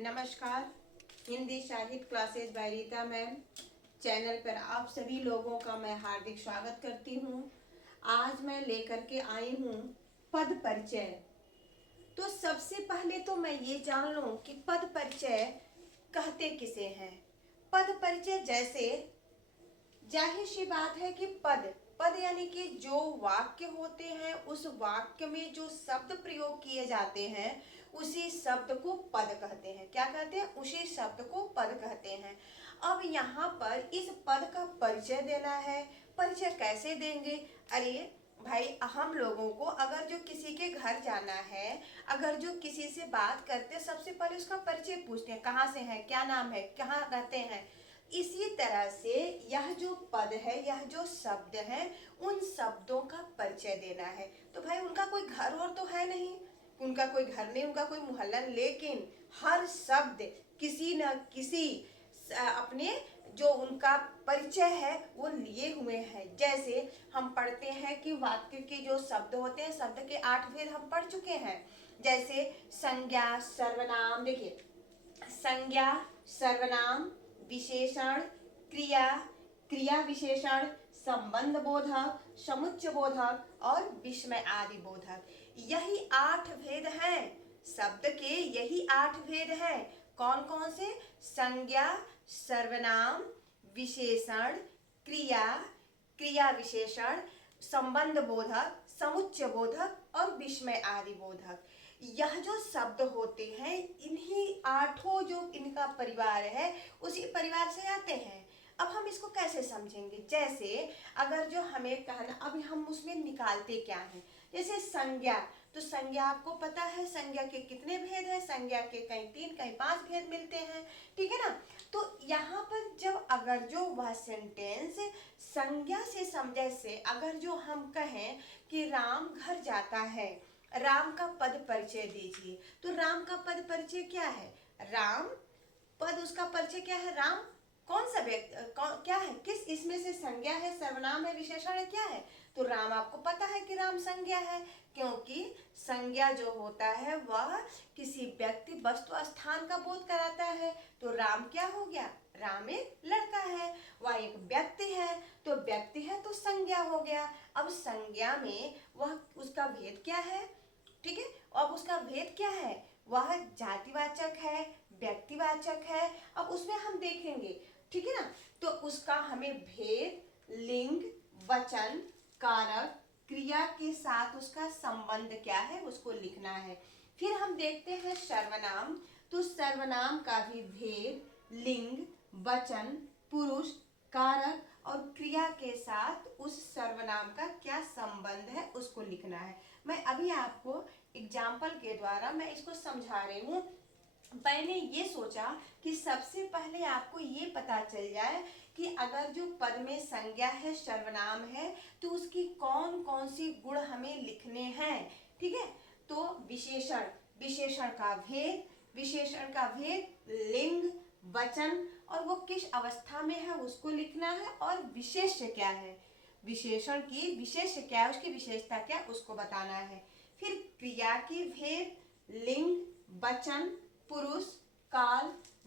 नमस्कार। हिंदी साहित्य classes bye Rita ma'am channel पर आप सभी लोगों का मैं हार्दिक स्वागत करती हूँ। आज मैं लेकर के आई हूँ पद परिचय। तो सबसे पहले तो मैं ये जान लूँ कि पद परिचय कहते किसे हैं। पद परिचय जैसे जाहिर सी बात है कि पद पद यानी कि जो वाक्य होते हैं उस वाक्य में जो शब्द प्रयोग किए जाते हैं उसी शब्द को पद कहते हैं। क्या कहते हैं? उसी शब्द को पद कहते हैं। अब यहाँ पर इस पद का परिचय देना है। परिचय कैसे देंगे? अरे भाई, हम लोगों को अगर जो किसी के घर जाना है, अगर जो किसी से बात करते हैं, सबसे पहले उसका परिचय पूछते हैं, कहाँ से है, क्या नाम है, कहाँ रहते हैं। इसी तरह से यह जो पद है, यह जो शब्द है, उन शब्दों का परिचय देना है। तो भाई उनका कोई घर और तो है नहीं, उनका कोई घर नहीं, उनका कोई मोहल्ला, लेकिन हर शब्द किसी न किसी अपने जो उनका परिचय है वो लिए हुए हैं। जैसे हम पढ़ते हैं कि वाक्य के जो शब्द होते हैं, शब्द के 8 भेद हम पढ़ चुके हैं। जैसे संज्ञा, सर्वनाम, देखिए संज्ञा, सर्वनाम, विशेषण, क्रिया, क्रिया विशेषण, संबंध बोधक, समुच्चय बोधक और विस्मय आदि बोधक। यही 8 भेद हैं शब्द के, यही 8 भेद हैं। कौन कौन से? संज्ञा, सर्वनाम, विशेषण, क्रिया, क्रिया विशेषण, संबंध बोधक, समुच्चय बोधक और विस्मय आदि बोधक। यह जो शब्द होते हैं, इन्हीं 8 जो इनका परिवार है उसी परिवार से आते हैं। अब हम इसको कैसे समझेंगे? जैसे अगर जो हमें कहना, अभी हम उसमें निकालते क्या है। जैसे संज्ञा, तो संज्ञा आपको पता है संज्ञा के कितने भेद हैं। संज्ञा के कहीं 3 कहीं 5 भेद मिलते हैं, ठीक है ना। तो यहाँ पर जब अगर जो वह सेंटेंस संज्ञा से समझे से, अगर जो हम कहें कि राम घर जाता है, राम का पद परिचय दीजिए, तो राम का पद परिचय क्या है? राम पद, उसका परिचय क्या है? राम कौन सा व्यक्ति, क्या है, किस इसमें से संज्ञा है, सर्वनाम है, विशेषण है, क्या है? तो राम आपको पता है कि राम संज्ञा है, क्योंकि संज्ञा जो होता है वह किसी व्यक्ति वस्तु स्थान का बोध कराता है। तो राम क्या हो गया? राम एक लड़का है, वह एक व्यक्ति है, तो व्यक्ति है तो संज्ञा हो गया। अब संज्ञा में वह उसका भेद क्या है? ठीक है, अब उसका भेद क्या है? वह जातिवाचक है, व्यक्तिवाचक है। अब उसमें हम देखेंगे, ठीक है ना। तो उसका हमें भेद, लिंग, वचन, कारक, क्रिया के साथ उसका संबंध क्या है उसको लिखना है। फिर हम देखते हैं सर्वनाम, तो सर्वनाम का भी भेद, लिंग, वचन, पुरुष, कारक और क्रिया के साथ उस सर्वनाम का क्या संबंध है उसको लिखना है। मैं अभी आपको एग्जाम्पल के द्वारा मैं इसको समझा रही हूँ। मैंने ये सोचा कि सबसे पहले आपको ये पता चल जाए कि अगर जो पद में संज्ञा है, सर्वनाम है, तो उसकी कौन कौन सी गुण हमें लिखने हैं। ठीक है, तो विशेषण, विशेषण का भेद, विशेषण का भेद, लिंग, वचन और वो किस अवस्था में है उसको लिखना है, और विशेष्य क्या है, विशेषण की विशेष्य क्या है, उसकी विशेषता क्या है उसको बताना है। फिर क्रिया की भेद, लिंग, वचन, पुरुष, काल,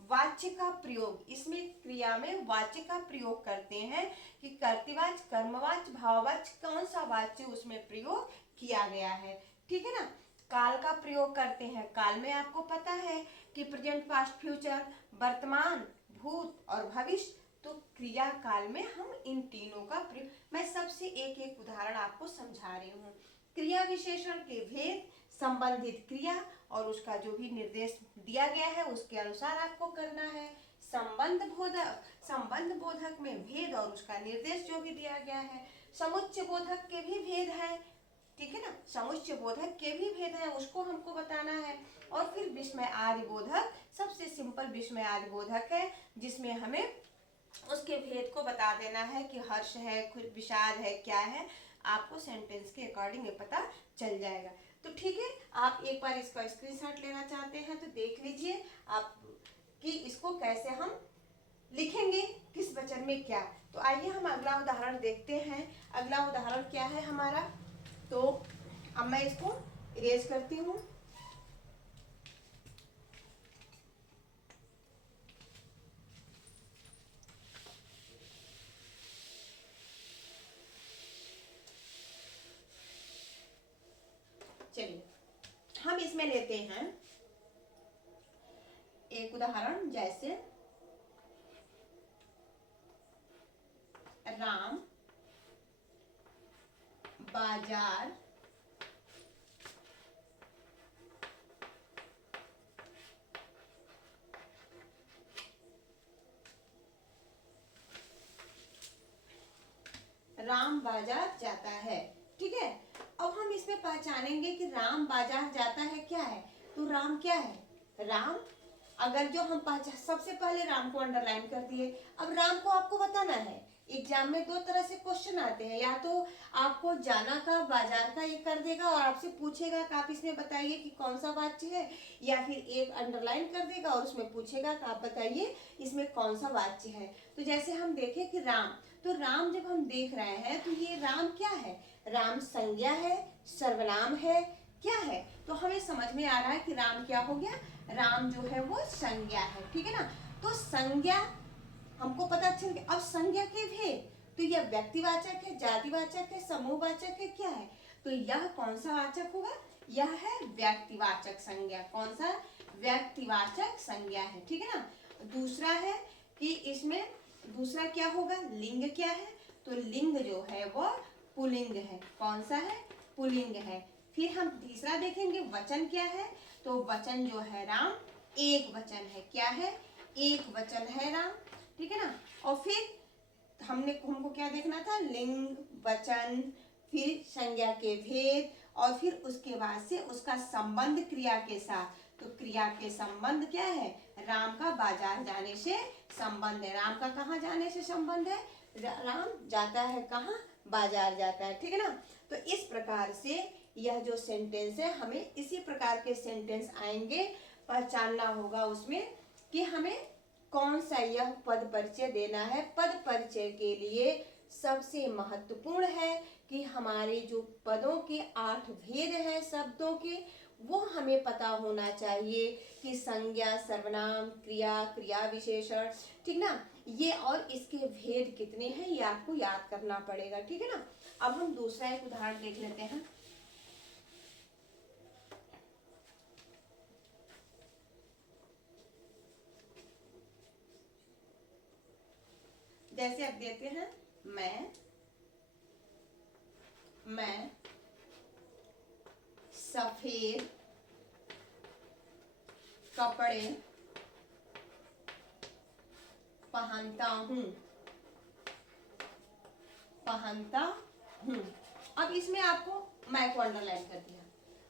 वाच्य का प्रयोग। इसमें क्रिया में वाच्य का प्रयोग करते हैं कि कर्तृवाच्य, कर्मवाच्य, भाववाच्य, कौन सा वाच्य उसमें प्रयोग किया गया है। ठीक है ना। काल का प्रयोग करते हैं, काल में आपको पता है कि प्रेजेंट, पास्ट, फ्यूचर, वर्तमान, भूत और भविष्य। तो क्रिया काल में हम इन तीनों का प्रयोग, मैं सबसे एक एक उदाहरण आपको समझा रही हूँ। क्रिया विशेषण के भेद, संबंधित क्रिया और उसका जो भी निर्देश दिया गया है उसके अनुसार आपको करना है। संबंध बोधक, संबंध बोधक में भेद और उसका निर्देश जो भी दिया गया है। समुच्चय बोधक के भी भेद है, ठीक है ना, समुच्चय बोधक के भी भेद है, उसको हमको बताना है। और फिर विस्मय आदि बोधक, सबसे सिंपल विस्मय आदि बोधक है, जिसमें हमें उसके भेद को बता देना है कि हर्ष है, विषाद है, क्या है, आपको सेंटेंस के अकॉर्डिंग पता चल जाएगा। तो ठीक है, आप एक बार इसका स्क्रीनशॉट लेना चाहते हैं तो देख लीजिए आप कि इसको कैसे हम लिखेंगे, किस वचन में क्या। तो आइए हम अगला उदाहरण देखते हैं। अगला उदाहरण क्या है हमारा, तो अब मैं इसको इरेज करती हूँ। हम इसमें लेते हैं एक उदाहरण, जैसे राम बाजार राम बाजार जाता है। ठीक है, अब हम इसमें पहचानेंगे कि राम बाजार जाता है क्या है। तो राम क्या है, राम, अगर जो हम पहचान, सबसे पहले राम को अंडरलाइन कर दिए। अब राम को आपको बताना है। एग्जाम में दो तरह से क्वेश्चन आते हैं, या तो आपको जाना का बाजार का ये कर देगा और आपसे पूछेगा कि आप इसमें बताइए कि कौन सा वाच्य है, या फिर एक अंडरलाइन कर देगा और उसमें पूछेगा कि आप बताइए इसमें कौन सा वाच्य है। तो जैसे हम देखें कि राम, तो राम जब हम देख रहे हैं तो ये राम क्या है, राम संज्ञा है, सर्वनाम है, क्या है। तो हमें समझ में आ रहा है कि राम क्या हो गया, राम जो है वो संज्ञा है। ठीक है ना, तो संज्ञा हमको पता चल गया। अब संज्ञा के भेद, तो यह व्यक्तिवाचक है, जातिवाचक है, समूहवाचक है, क्या है। तो यह कौन सा वाचक होगा, यह है व्यक्तिवाचक संज्ञा। कौन सा, व्यक्तिवाचक संज्ञा है। ठीक है ना। दूसरा है कि इसमें दूसरा क्या होगा, लिंग क्या है, तो लिंग जो है वो पुल्लिंग है। कौन सा है, पुल्लिंग है। फिर हम तीसरा देखेंगे वचन क्या है, तो वचन जो है राम एक वचन है। क्या है, एक वचन है राम। ठीक है ना। और फिर हमको क्या देखना था, लिंग, वचन, फिर संज्ञा के भेद, और फिर उसके बाद से उसका संबंध क्रिया के साथ। तो क्रिया के संबंध क्या है, राम का बाजार जाने से संबंध है। राम का कहाँ जाने से संबंध है, राम जाता है कहाँ, बाजार जाता है। ठीक है ना। तो इस प्रकार से यह जो सेंटेंस है, हमें इसी प्रकार के सेंटेंस आएंगे, पहचानना होगा उसमें कि हमें कौन सा यह पद परिचय देना है। पद परिचय के लिए सबसे महत्वपूर्ण है कि हमारे जो पदों के 8 भेद हैं शब्दों के, वो हमें पता होना चाहिए कि संज्ञा, सर्वनाम, क्रिया, क्रिया विशेषण, ठीक ना, ये और इसके भेद कितने हैं ये आपको याद करना पड़ेगा। ठीक है ना। अब हम दूसरा एक उदाहरण देख लेते हैं। जैसे अब देते हैं, मैं सफेद कपड़े पहनता हूँ। अब इसमें आपको मैं को अंडरलाइन कर दिया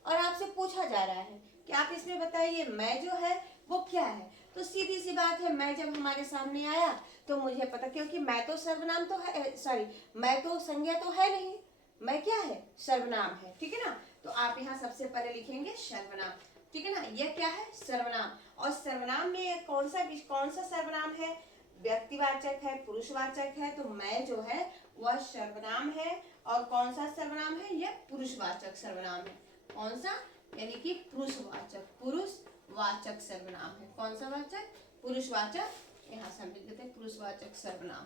और आपसे पूछा जा रहा है कि आप इसमें बताइए मैं जो है वो क्या है। तो सीधी सी बात है, मैं जब हमारे सामने आया तो मुझे पता, क्योंकि मैं तो सर्वनाम तो है, सॉरी, मैं तो संज्ञा तो है नहीं, मैं क्या है, सर्वनाम है। ठीक है ना। तो आप यहाँ सबसे पहले लिखेंगे सर्वनाम। ठीक है ना, यह क्या है, सर्वनाम। और सर्वनाम में कौन सा सर्वनाम है, व्यक्तिवाचक है, पुरुषवाचक है। तो मैं जो है वह सर्वनाम है, और कौन सा सर्वनाम है, यह पुरुषवाचक सर्वनाम है। कौन सा, यानी कि पुरुषवाचक सर्वनाम है। कौन सा वाचक, पुरुषवाचक, यहाँ से हम लिख देते हैं पुरुषवाचक सर्वनाम।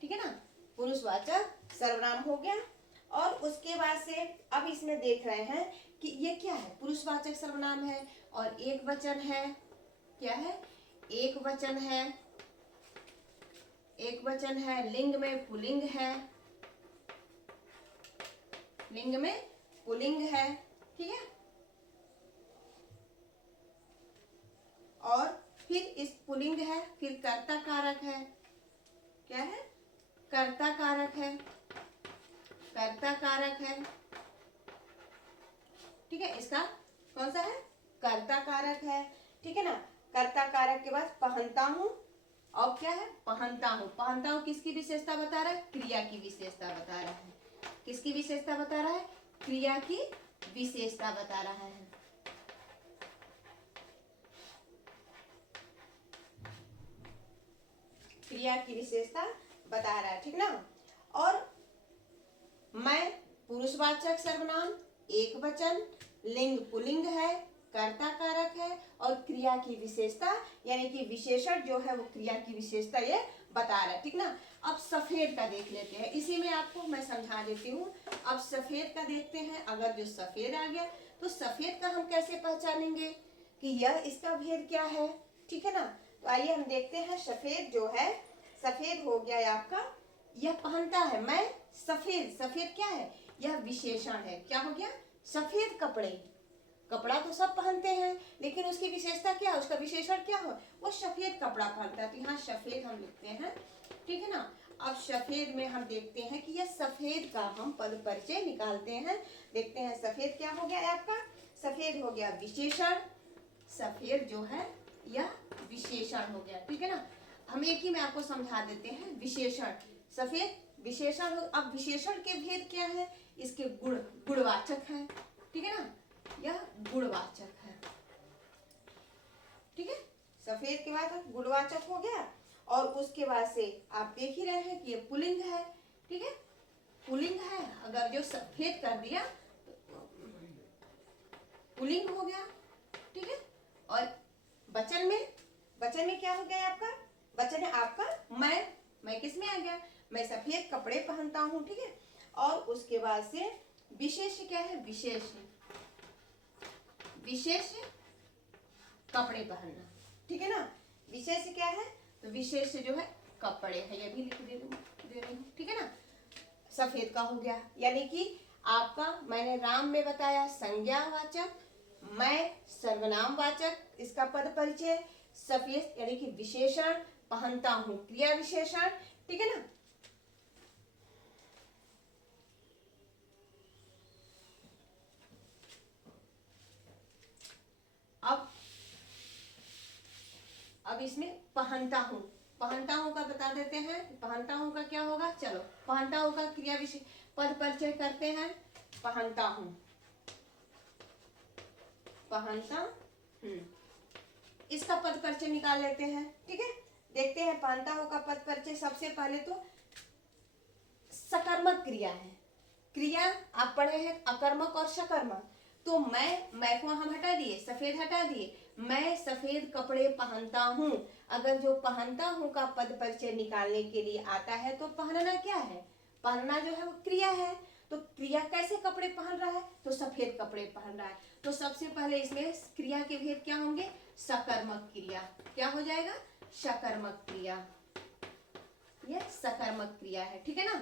ठीक है ना, पुरुषवाचक सर्वनाम हो गया। और उसके बाद से अब इसमें देख रहे हैं कि ये क्या है, पुरुषवाचक सर्वनाम है और एक वचन है। क्या है, एक वचन है, एक वचन है, लिंग में पुल्लिंग है, लिंग में पुल्लिंग है। ठीक है। और फिर इस पुल्लिंग है, फिर कर्ता कारक है। क्या है, कर्ता कारक है, कर्ता कारक है। ठीक है, इसका कौन सा है, कर्ता कारक है। ठीक है ना। कर्ता कारक के बाद पहनता हूं, और क्या है, पहनता हूं। पहनता हूं किसकी विशेषता बता रहा है, क्रिया की विशेषता बता रहा है। किसकी विशेषता बता रहा है, क्रिया की विशेषता बता रहा है। क्रिया की विशेषता बता रहा है। ठीक ना। और मैं पुरुषवाचक सर्वनाम, एक वचन, लिंग पुल्लिंग है, कर्ता कारक है, और क्रिया की विशेषता यानी कि विशेषण जो है वो क्रिया की विशेषता ये बता रहा है। ठीक ना। अब सफेद का देख लेते हैं, इसी में आपको मैं समझा समझा देती हूँ। अब सफेद का देखते हैं। अगर जो सफेद आ गया तो सफेद का हम कैसे पहचानेंगे कि यह इसका भेद क्या है, ठीक है ना। तो आइए हम देखते हैं। सफेद जो है, सफेद हो गया आपका, यह पहनता है। मैं सफेद, सफेद क्या है, यह विशेषण है। क्या हो गया, सफेद कपड़े। कपड़ा तो सब पहनते हैं, लेकिन उसकी विशेषता क्या है, उसका विशेषण क्या हो, वो सफेद कपड़ा पहनता है। तो यहाँ सफेद हम लिखते हैं, ठीक है ना। अब सफेद में हम देखते हैं कि यह सफेद का हम पद परिचय निकालते हैं। देखते हैं सफेद क्या हो गया आपका, सफेद हो गया विशेषण। सफेद जो है यह विशेषण हो गया, ठीक है ना। हम एक ही में आपको समझा देते हैं। विशेषण, सफेद विशेषण। अब विशेषण के भेद क्या है, इसके गुण, गुणवाचक है, ठीक है ना, यह गुणवाचक है, ठीक है। सफेद के बाद गुणवाचक हो गया। और उसके बाद से आप देख ही रहे हैं कि ये पुल्लिंग है, ठीक है, पुल्लिंग है। अगर जो सफेद कर दिया तो पुल्लिंग हो गया, ठीक है। और वचन में क्या हो गया आपका, वचन है आपका मैं किस में आ गया, मैं सफेद कपड़े पहनता हूँ, ठीक है। और उसके बाद से विशेष क्या है, विशेष कपड़े पहनना, ठीक है ना। विशेष क्या है, तो विशेष जो है कपड़े है, ये भी लिख दे रही हूँ, ठीक है ना। सफेद का हो गया, यानी कि आपका मैंने राम में बताया संज्ञावाचक, मैं सर्वनाम वाचक, इसका पद परिचय। सफेद यानी कि विशेषण, पहनता हूँ क्रिया विशेषण, ठीक है ना। अब इसमें पहनता हूँ का बता देते हैं। पहनता हूँ का क्या होगा, चलो पहनता हूँ का क्रिया विशेष पद परिचय करते हैं। पहनता हूँ, इसका पद परिचय निकाल लेते हैं, ठीक है। देखते हैं पहनता हूँ का पद परिचय। सबसे पहले तो सकर्मक क्रिया है। क्रिया आप पढ़े हैं अकर्मक और सकर्मक। तो मैं को हम हटा दिए, सफेद हटा दिए, मैं सफेद कपड़े पहनता हूँ। अगर जो पहनता हूँ का पद परिचय निकालने के लिए आता है तो पहनना क्या है, पहनना जो है वो क्रिया है। तो क्रिया कैसे कपड़े पहन रहा है, तो सफेद कपड़े पहन रहा है। तो सबसे पहले इसमें क्रिया के भेद क्या होंगे, सकर्मक क्रिया। क्या हो जाएगा, सकर्मक क्रिया, यह सकर्मक क्रिया है, ठीक है ना।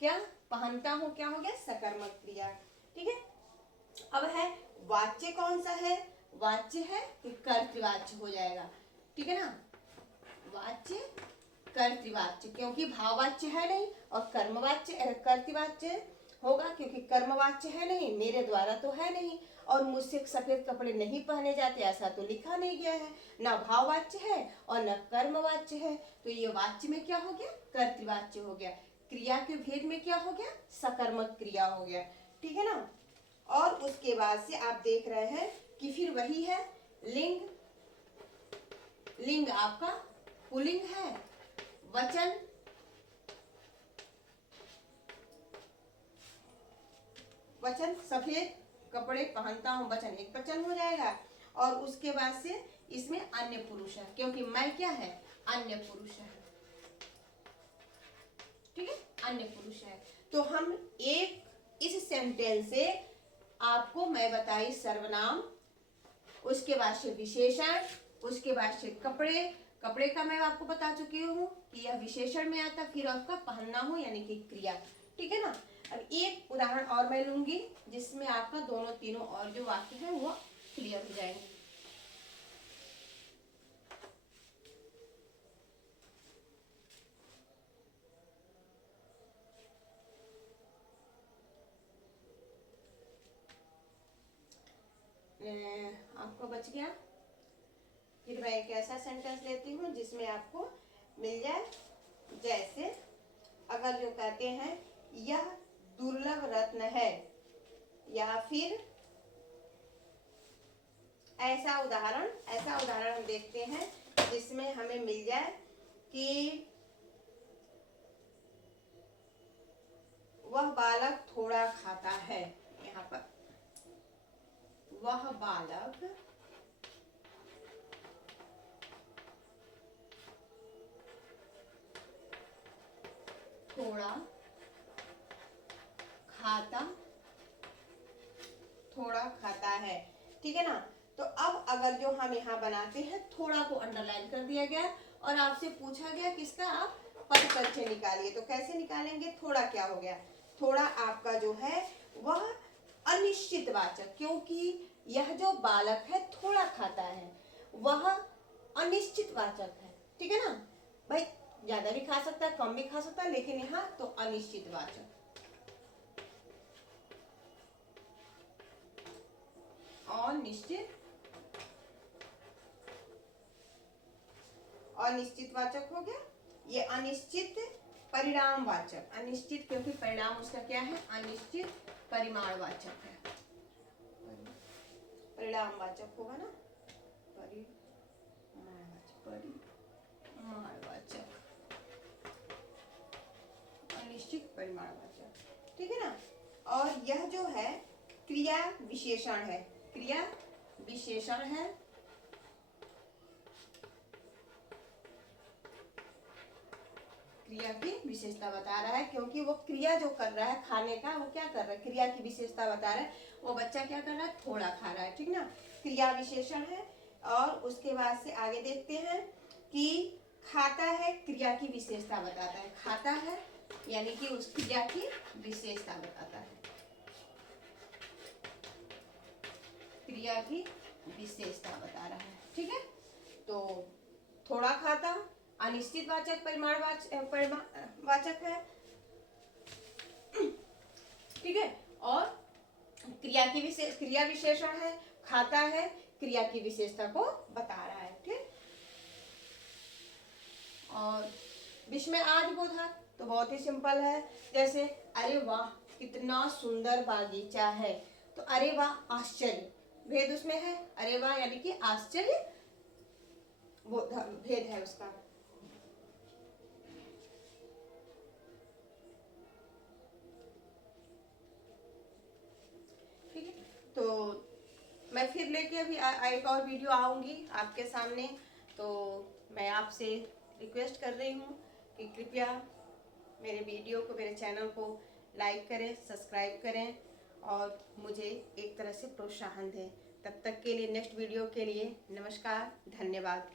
क्या पहनता हूँ क्या हो गया, सकर्मक क्रिया, ठीक है। अब है वाच्य, कौन सा है, वाच्य है कि कर्तृवाच्य हो जाएगा, ठीक है ना। वाच्य कर्तृवाच्य, क्योंकि भाववाच्य है नहीं, और कर्मवाच्य कर्तृवाच्य होगा क्योंकि कर्मवाच्य है नहीं, मेरे द्वारा तो है नहीं, और मुझसे सफेद कपड़े नहीं पहने जाते ऐसा तो लिखा नहीं गया है। ना भाववाच्य है और न कर्मवाच्य है, तो ये वाच्य में क्या हो गया, कर्तृवाच्य हो गया। क्रिया के भेद में क्या हो गया, सकर्मक क्रिया हो गया, ठीक है ना। और उसके बाद से आप देख रहे हैं कि फिर वही है लिंग। लिंग आपका पुल्लिंग है। वचन, वचन सफेद कपड़े पहनता हूँ, वचन एक वचन हो जाएगा। और उसके बाद से इसमें अन्य पुरुष है, क्योंकि मैं क्या है, अन्य पुरुष है, ठीक है, अन्य पुरुष है। तो हम एक इस सेंटेंस से आपको मैं बताई सर्वनाम, उसके बाद से विशेषण, उसके बाद से कपड़े। कपड़े का मैं आपको बता चुकी हूँ कि यह विशेषण में आता, फिर आपका पहनना हो यानी कि क्रिया, ठीक है ना। अब एक उदाहरण और मैं लूंगी जिसमें आपका दोनों तीनों और जो वाक्य है वो क्लियर हो जाएंगे। आपको बच गया, फिर मैं एक ऐसा सेंटेंस लेती हूँ जिसमें आपको मिल जाए। जैसे अगर जो कहते हैं यह दुर्लभ रत्न है, या फिर ऐसा उदाहरण हम देखते हैं जिसमें हमें मिल जाए कि वह बालक थोड़ा खाता है। यहाँ पर वह बालक थोड़ा खाता, थोड़ा खाता है। ठीक है ना। तो अब अगर जो हम यहाँ बनाते हैं, थोड़ा को अंडरलाइन कर दिया गया और आपसे पूछा गया किसका, आप पद परिचय निकालिए। तो कैसे निकालेंगे? थोड़ा क्या हो गया? थोड़ा आपका जो है वह अनिश्चित वाचक, क्योंकि यह जो बालक है थोड़ा खाता है, वह अनिश्चित वाचक है। ठीक है ना भाई, ज्यादा भी खा सकता है, कम भी खा सकता है, लेकिन यहाँ तो अनिश्चित वाचक। अनिश्चित वाचक हो गया। ये अनिश्चित परिणाम वाचक, अनिश्चित क्योंकि परिणाम उसका क्या है? अनिश्चित परिमाण वाचक है। परिणाम वाचक होगा ना, परिमाण वाचक, अनिश्चित परिमाण वाचक। ठीक है ना। और यह जो है क्रिया विशेषण है, क्रिया विशेषण है। क्रिया की विशेषता बता रहा है, क्योंकि वो क्रिया जो कर रहा है खाने का, वो क्या कर रहा है? क्रिया की विशेषता बता रहा है। वो बच्चा क्या कर रहा है? थोड़ा खा रहा है। ठीक ना। क्रिया विशेषण है। और उसके बाद से आगे देखते हैं कि खाता है, क्रिया की विशेषता बताता है। खाता है यानी कि उस क्रिया की विशेषता बताता है, क्रिया की विशेषता बता रहा है। ठीक है। तो थोड़ा खाता अनिश्चित वाचक परिमाण वाचक है। ठीक है। और क्रिया विशेषण है, खाता है, क्रिया की विशेषता को बता रहा है। ठीक। और विस्मय आदि बोधक तो बहुत ही सिंपल है। जैसे अरे वाह कितना सुंदर बागीचा है, तो अरे वाह आश्चर्य, भेद उसमें है। अरे वाह यानी कि आश्चर्य, भेद है उसका। ठीक है। तो मैं फिर लेके अभी एक और वीडियो आऊंगी आपके सामने। तो मैं आपसे रिक्वेस्ट कर रही हूँ कि कृपया मेरे वीडियो को, मेरे चैनल को लाइक करें, सब्सक्राइब करें और मुझे एक तरह से प्रोत्साहन दें। तब तक के लिए, नेक्स्ट वीडियो के लिए नमस्कार, धन्यवाद।